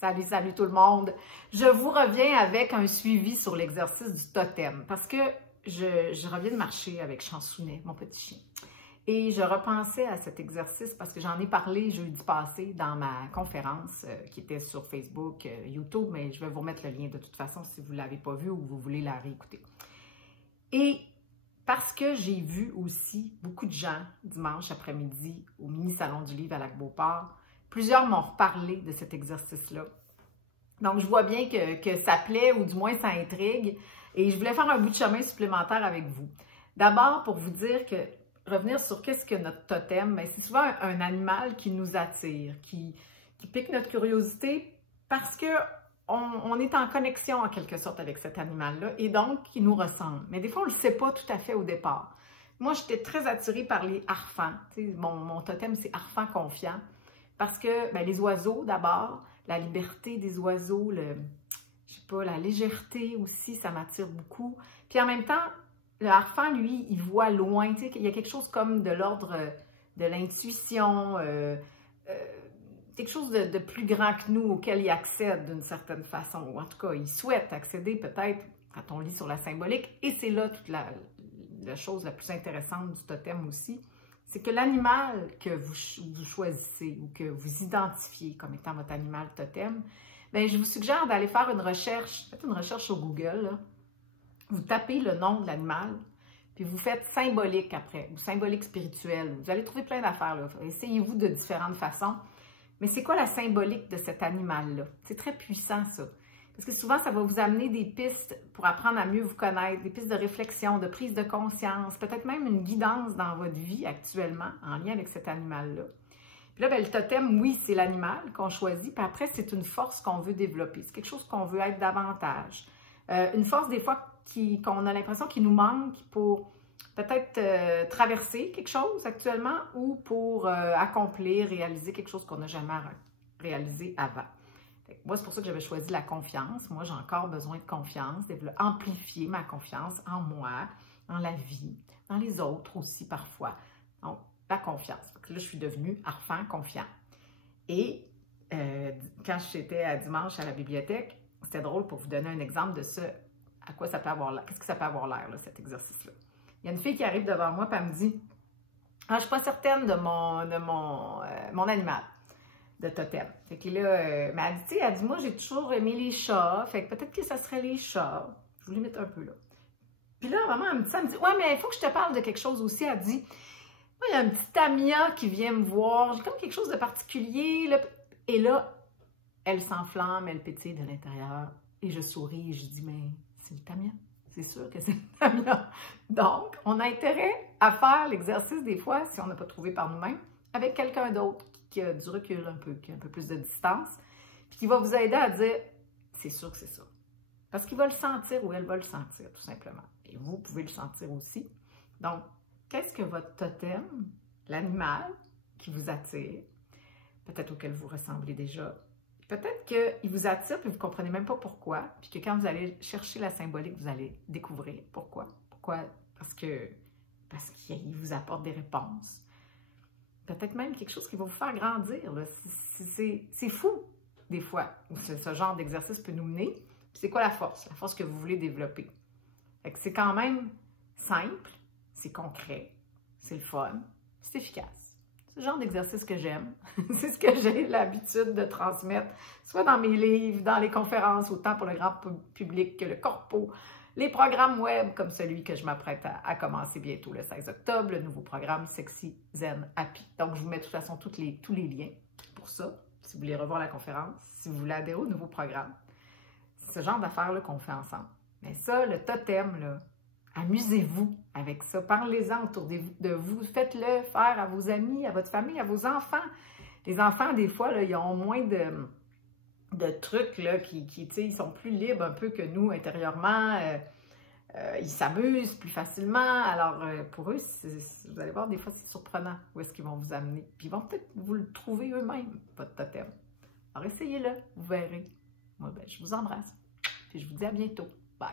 Salut, salut tout le monde. Je vous reviens avec un suivi sur l'exercice du totem parce que je reviens de marcher avec Chansounet, mon petit chien. Et je repensais à cet exercice parce que j'en ai parlé jeudi passé dans ma conférence qui était sur Facebook, YouTube, mais je vais vous remettre le lien de toute façon si vous ne l'avez pas vu ou vous voulez la réécouter. Et parce que j'ai vu aussi beaucoup de gens dimanche après-midi au mini-salon du livre à Lac-Beauport, plusieurs m'ont reparlé de cet exercice-là. Donc, je vois bien que ça plaît ou du moins ça intrigue et je voulais faire un bout de chemin supplémentaire avec vous. D'abord, pour vous dire que revenir sur qu'est-ce que notre totem, c'est souvent un animal qui nous attire, qui pique notre curiosité parce qu'on est en connexion en quelque sorte avec cet animal-là et donc qui nous ressemble. Mais des fois, on ne le sait pas tout à fait au départ. Moi, j'étais très attirée par les harfans. Mon totem, c'est harfan confiant parce que les oiseaux d'abord, la liberté des oiseaux, la légèreté aussi, ça m'attire beaucoup. Puis en même temps, le harfan, lui, il voit loin, il y a quelque chose comme de l'ordre de l'intuition, quelque chose de plus grand que nous auquel il accède d'une certaine façon, ou en tout cas, il souhaite accéder peut-être quand on lit sur la symbolique, et c'est là toute la chose la plus intéressante du totem aussi, c'est que l'animal que vous choisissez ou que vous identifiez comme étant votre animal totem, je vous suggère d'aller faire une recherche, faites une recherche sur Google, là. Vous tapez le nom de l'animal, puis vous faites symbolique après, ou symbolique spirituel. Vous allez trouver plein d'affaires, là. Essayez-vous de différentes façons. Mais c'est quoi la symbolique de cet animal-là? C'est très puissant, ça. Parce que souvent, ça va vous amener des pistes pour apprendre à mieux vous connaître, des pistes de réflexion, de prise de conscience, peut-être même une guidance dans votre vie actuellement en lien avec cet animal-là. Puis là, le totem, oui, c'est l'animal qu'on choisit, puis après, c'est une force qu'on veut développer. C'est quelque chose qu'on veut être davantage. Une force, des fois, qu'on a l'impression qu'il nous manque pour peut-être traverser quelque chose actuellement ou pour accomplir, réaliser quelque chose qu'on n'a jamais réalisé avant. Moi, c'est pour ça que j'avais choisi la confiance. Moi, j'ai encore besoin de confiance, amplifier ma confiance en moi, en la vie, dans les autres aussi parfois. Donc, la confiance. Donc, là, je suis devenue harfan confiant. Et quand j'étais à dimanche à la bibliothèque, c'était drôle pour vous donner un exemple de ce à quoi ça peut avoir l'air. Qu'est-ce que ça peut avoir l'air, cet exercice-là? Il y a une fille qui arrive devant moi et elle me dit « Ah, je ne suis pas certaine de mon animal de totem. » Fait que là, mais elle dit « Moi, j'ai toujours aimé les chats. Fait que peut-être que ça serait les chats. » Je vous limite un peu là. Puis là, maman, elle me dit ça. Elle me dit « Ouais, mais il faut que je te parle de quelque chose aussi. » Elle dit « Moi, il y a un petit Tamia qui vient me voir. J'ai comme quelque chose de particulier. Là. » Et là, elle s'enflamme, elle pétille de l'intérieur. Et je souris et je dis « Mais c'est le Tamia. C'est sûr que c'est le Tamia. » Donc, on a intérêt à faire l'exercice des fois, si on n'a pas trouvé par nous-mêmes, avec quelqu'un d'autre qui a du recul un peu, qui a un peu plus de distance, puis qui va vous aider à dire « C'est sûr que c'est ça. » Parce qu'il va le sentir ou elle va le sentir, tout simplement. Et vous pouvez le sentir aussi. Donc, qu'est-ce que votre totem, l'animal qui vous attire, peut-être auquel vous ressemblez déjà, peut-être qu'il vous attire puis vous ne comprenez même pas pourquoi, puis que quand vous allez chercher la symbolique, vous allez découvrir pourquoi. Pourquoi? Parce qu'il vous apporte des réponses. Peut-être même quelque chose qui va vous faire grandir. C'est fou, des fois, où ce genre d'exercice peut nous mener. Puis c'est quoi la force? La force que vous voulez développer. C'est quand même simple, c'est concret, c'est le fun, c'est efficace. C'est le genre d'exercice que j'aime. C'est ce que j'ai l'habitude de transmettre, soit dans mes livres, dans les conférences, autant pour le grand public que le corpo, les programmes web comme celui que je m'apprête à commencer bientôt le 16 octobre, le nouveau programme Sexy Zen Happy. Donc, je vous mets de toute façon tous les liens pour ça, si vous voulez revoir la conférence, si vous voulez adhérer au nouveau programme. C'est ce genre d'affaires-là qu'on fait ensemble. Mais ça, le totem, là, amusez-vous avec ça. Parlez-en autour de vous. Faites-le faire à vos amis, à votre famille, à vos enfants. Les enfants, des fois, là, ils ont moins de trucs là, ils sont plus libres un peu que nous intérieurement. Ils s'amusent plus facilement. Alors, pour eux, vous allez voir, des fois, c'est surprenant où est-ce qu'ils vont vous amener. Puis, ils vont peut-être vous le trouver eux-mêmes, votre totem. Alors, essayez-le, vous verrez. Moi, je vous embrasse. Puis, je vous dis à bientôt. Bye!